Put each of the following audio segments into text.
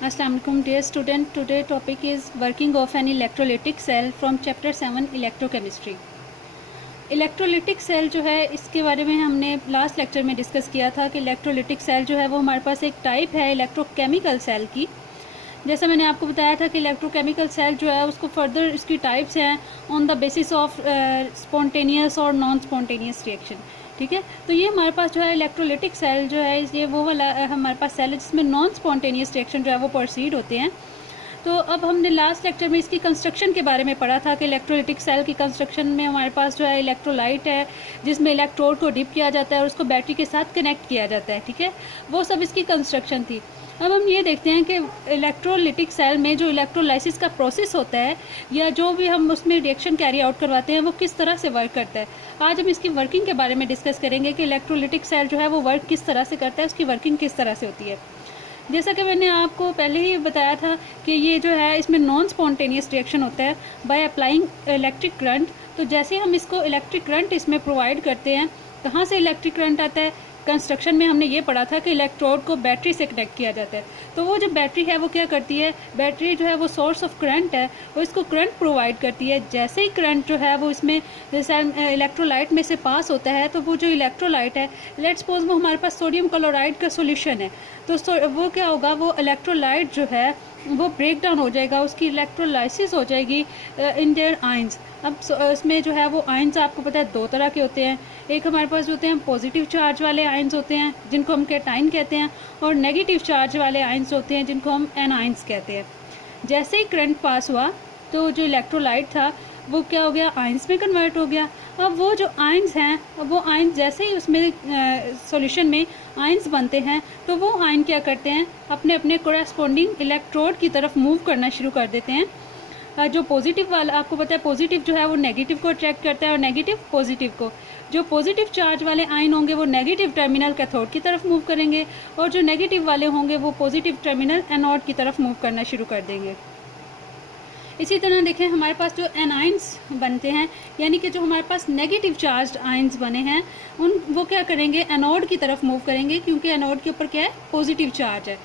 Assalamu alaikum dear student. Today topic is working of an electrolytic cell from chapter 7 electrochemistry. Electrolytic cell जो है इसके बारे में हमने लास्ट लेक्चर में डिस्कस किया था कि इलेक्ट्रोलिटिक सेल जो है वो हमारे पास एक टाइप है इलेक्ट्रोकेमिकल सेल की। जैसा मैंने आपको बताया था कि इलेक्ट्रोकेमिकल सेल जो है उसको फर्दर इसकी टाइप्स हैं on the basis of spontaneous और नॉन स्पॉन्टेनियस रिएक्शन। ठीक है, तो ये हमारे पास जो है इलेक्ट्रोलिटिक सेल जो है ये वो वाला हमारे पास सेल है जिसमें नॉन स्पॉन्टेनियस रिएक्शन जो है वो प्रोसीड होते हैं। तो अब हमने लास्ट लेक्चर में इसकी कंस्ट्रक्शन के बारे में पढ़ा था कि इलेक्ट्रोलिटिक सेल की कंस्ट्रक्शन में हमारे पास जो है इलेक्ट्रोलाइट है जिसमें इलेक्ट्रोड को डिप किया जाता है और उसको बैटरी के साथ कनेक्ट किया जाता है। ठीक है, वो सब इसकी कंस्ट्रक्शन थी। अब हम ये देखते हैं कि इलेक्ट्रोलिटिक सेल में जो इलेक्ट्रोलाइसिस का प्रोसेस होता है या जो भी हम उसमें रिएक्शन कैरी आउट करवाते हैं वो किस तरह से वर्क करता है। आज हम इसकी वर्किंग के बारे में डिस्कस करेंगे कि इलेक्ट्रोलिटिक सेल जो है वो वर्क किस तरह से करता है, उसकी वर्किंग किस तरह से होती है। जैसा कि मैंने आपको पहले ही बताया था कि ये जो है इसमें नॉन स्पॉन्टेनियस रिएक्शन होता है बाय अप्लाइंग इलेक्ट्रिक करंट। तो जैसे हम इसको इलेक्ट्रिक करंट इसमें प्रोवाइड करते हैं, कहाँ से इलेक्ट्रिक करंट आता है? कंस्ट्रक्शन में हमने ये पढ़ा था कि इलेक्ट्रोड को बैटरी से कनेक्ट किया जाता है। तो वो जो बैटरी है वो क्या करती है, बैटरी जो है वो सोर्स ऑफ करंट है, वो इसको करंट प्रोवाइड करती है। जैसे ही करंट जो है वो इसमें इलेक्ट्रोलाइट में से पास होता है तो वो जो इलेक्ट्रोलाइट है, लेट्स सपोज वो हमारे पास सोडियम क्लोराइड का सोल्यूशन है, तो वो क्या होगा, वो इलेक्ट्रोलाइट जो है वो ब्रेक डाउन हो जाएगा, उसकी इलेक्ट्रोलाइसिस हो जाएगी इन देयर आयंस। अब इसमें जो है वो आयंस आपको पता है दो तरह के होते हैं। एक हमारे पास जो होते हैं पॉजिटिव चार्ज वाले आयंस होते हैं जिनको हम कैटाइन कहते हैं, और नेगेटिव चार्ज वाले आयंस होते हैं जिनको हम एनाइंस कहते हैं। जैसे ही करंट पास हुआ तो जो इलेक्ट्रोलाइट था वो क्या हो गया, आयंस में कन्वर्ट हो गया। अब वो जो आयंस हैं, वो आयंस जैसे ही उसमें सॉल्यूशन में आयंस बनते हैं तो वो आयन क्या करते हैं, अपने अपने कोरेस्पोंडिंग इलेक्ट्रोड की तरफ मूव करना शुरू कर देते हैं। जो पॉजिटिव वाला, आपको पता है पॉजिटिव जो है वो नेगेटिव को अट्रैक्ट करता है और नेगेटिव पॉजिटिव को। जो पॉजिटिव चार्ज वाले आयन होंगे वो नेगेटिव टर्मिनल कैथोड की तरफ मूव करेंगे और जो नेगेटिव वाले होंगे वो पॉजिटिव टर्मिनल एनोड की तरफ मूव करना शुरू कर देंगे। इसी तरह देखें हमारे पास जो एनाइंस बनते हैं, यानी कि जो हमारे पास नेगेटिव चार्ज्ड आयंस बने हैं वो क्या करेंगे, एनोड की तरफ मूव करेंगे, क्योंकि एनोड के ऊपर क्या है, पॉजिटिव चार्ज है,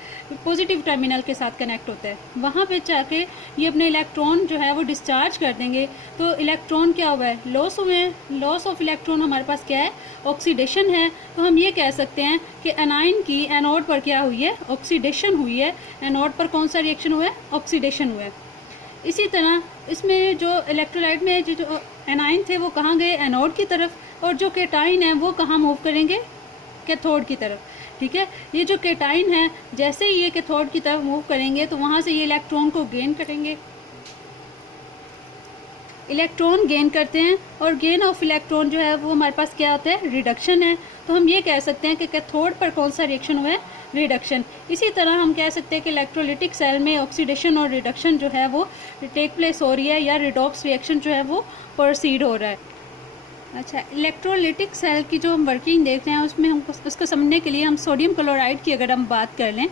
पॉजिटिव टर्मिनल के साथ कनेक्ट होता है। वहाँ पे जाके ये अपने इलेक्ट्रॉन जो है वो डिस्चार्ज कर देंगे। तो इलेक्ट्रॉन क्या हुआ है, लॉस हुए हैं। लॉस ऑफ इलेक्ट्रॉन हमारे पास क्या है, ऑक्सीडेशन है। तो हम ये कह सकते हैं कि एनाइन की एनोड पर क्या हुई है, ऑक्सीडेशन हुई है। एनोड पर कौन सा रिएक्शन हुआ है, ऑक्सीडेशन हुआ है। इसी तरह इसमें जो इलेक्ट्रोलाइट में जो एनाइन थे वो कहाँ गए, एनोड की तरफ, और जो केटाइन है वो कहाँ मूव करेंगे, कैथोड की तरफ। ठीक है, ये जो केटाइन है जैसे ही ये कैथोड की तरफ मूव करेंगे तो वहाँ से ये इलेक्ट्रॉन को गेन करेंगे, इलेक्ट्रॉन गेन करते हैं, और गेन ऑफ इलेक्ट्रॉन जो है वो हमारे पास क्या होता है, रिडक्शन है। तो हम ये कह सकते हैं कि कैथोड पर कौन सा रिएक्शन हुआ है, रिडक्शन। इसी तरह हम कह सकते हैं कि इलेक्ट्रोलिटिक सेल में ऑक्सीडेशन और रिडक्शन जो है वो टेक प्लेस हो रही है, या रिडॉक्स रिएक्शन जो है वो प्रोसीड हो रहा है। अच्छा, इलेक्ट्रोलिटिक सेल की जो हम वर्किंग देख रहे हैं उसमें हमको उसको समझने के लिए हम सोडियम क्लोराइड की अगर हम बात कर लें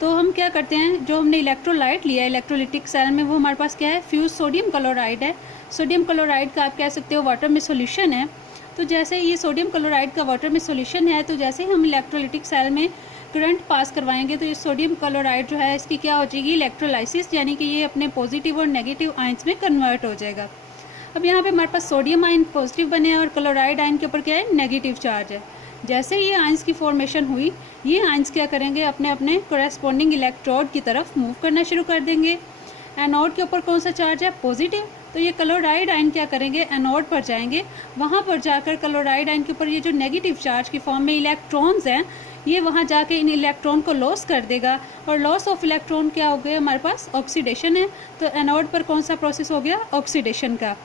तो हम क्या करते हैं, जो हमने इलेक्ट्रोलाइट लिया है इलेक्ट्रोलिटिक सेल में वो हमारे पास क्या है, फ्यूज सोडियम क्लोराइड है। सोडियम क्लोराइड का आप कह सकते हो वाटर में सोल्यूशन है। तो जैसे ये सोडियम क्लोराइड का वाटर में सोल्यूशन है, तो जैसे ही हम इलेक्ट्रोलिटिक सेल में करंट पास करवाएंगे तो ये सोडियम क्लोराइड जो है इसकी क्या हो जाएगी, इलेक्ट्रोलाइसिस, यानी कि ये अपने पॉजिटिव और नेगेटिव आयंस में कन्वर्ट हो जाएगा। अब यहाँ पे हमारे पास सोडियम आयन पॉजिटिव बने हैं और क्लोराइड आयन के ऊपर क्या है, नेगेटिव चार्ज है। जैसे ही ये आयंस की फॉर्मेशन हुई, ये आयंस क्या करेंगे, अपने अपने कोरेस्पोंडिंग इलेक्ट्रोड की तरफ मूव करना शुरू कर देंगे। एनोड के ऊपर कौन सा चार्ज है, पॉजिटिव। तो ये क्लोराइड आयन क्या करेंगे, एनोड पर जाएंगे, वहाँ पर जाकर क्लोराइड आयन के ऊपर ये जो नेगेटिव चार्ज की फॉर्म में इलेक्ट्रॉन्स हैं ये वहाँ जाके इन इलेक्ट्रॉन को लॉस कर देगा, और लॉस ऑफ इलेक्ट्रॉन क्या हो गया, हमारे पास ऑक्सीडेशन है। तो एनोड पर कौन सा प्रोसेस हो गया, ऑक्सीडेशन का।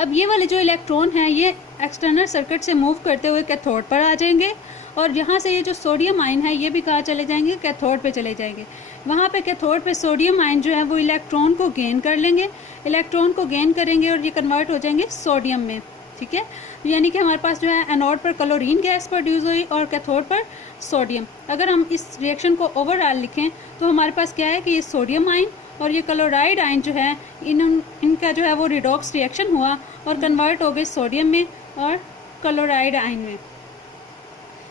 अब ये वाले जो इलेक्ट्रॉन हैं ये एक्सटर्नल सर्किट से मूव करते हुए कैथोड पर आ जाएंगे, और यहाँ से ये जो सोडियम आयन है ये भी कहाँ चले जाएंगे, कैथोड पे चले जाएंगे। वहाँ पे कैथोड पे सोडियम आयन जो है वो इलेक्ट्रॉन को गेन कर लेंगे, इलेक्ट्रॉन को गेन करेंगे और ये कन्वर्ट हो जाएंगे सोडियम में। ठीक है, यानी कि हमारे पास जो है एनोड पर क्लोरीन गैस प्रोड्यूस हुई और कैथोड पर सोडियम। अगर हम इस रिएक्शन को ओवरऑल लिखें तो हमारे पास क्या है कि ये सोडियम आयन और ये क्लोराइड आयन जो है इनका जो है वो रिडॉक्स रिएक्शन हुआ और कन्वर्ट हो गए सोडियम में और क्लोराइड आयन में।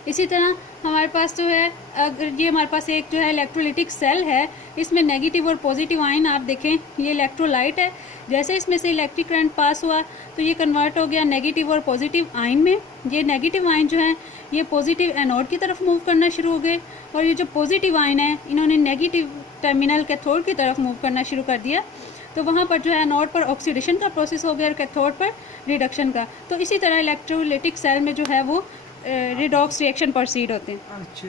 इसी तरह हमारे पास जो है, अगर ये हमारे पास एक जो है इलेक्ट्रोलिटिक सेल है, इसमें नेगेटिव और पॉजिटिव आयन आप देखें, ये इलेक्ट्रोलाइट है, जैसे इसमें से इलेक्ट्रिक करंट पास हुआ तो ये कन्वर्ट हो गया नेगेटिव और पॉजिटिव आयन में। ये नेगेटिव आयन जो है ये पॉजिटिव एनोड की तरफ मूव करना शुरू हो गए, और ये जो पॉजिटिव आयन है इन्होंने नेगेटिव टर्मिनल कैथोड की तरफ मूव करना शुरू कर दिया। तो वहाँ पर जो है एनोड पर ऑक्सीडेशन का प्रोसेस हो गया और कैथोड पर रिडक्शन का। तो इसी तरह इलेक्ट्रोलिटिक सेल में जो है वो रिडॉक्स रिएक्शन प्रोसीड होते हैं।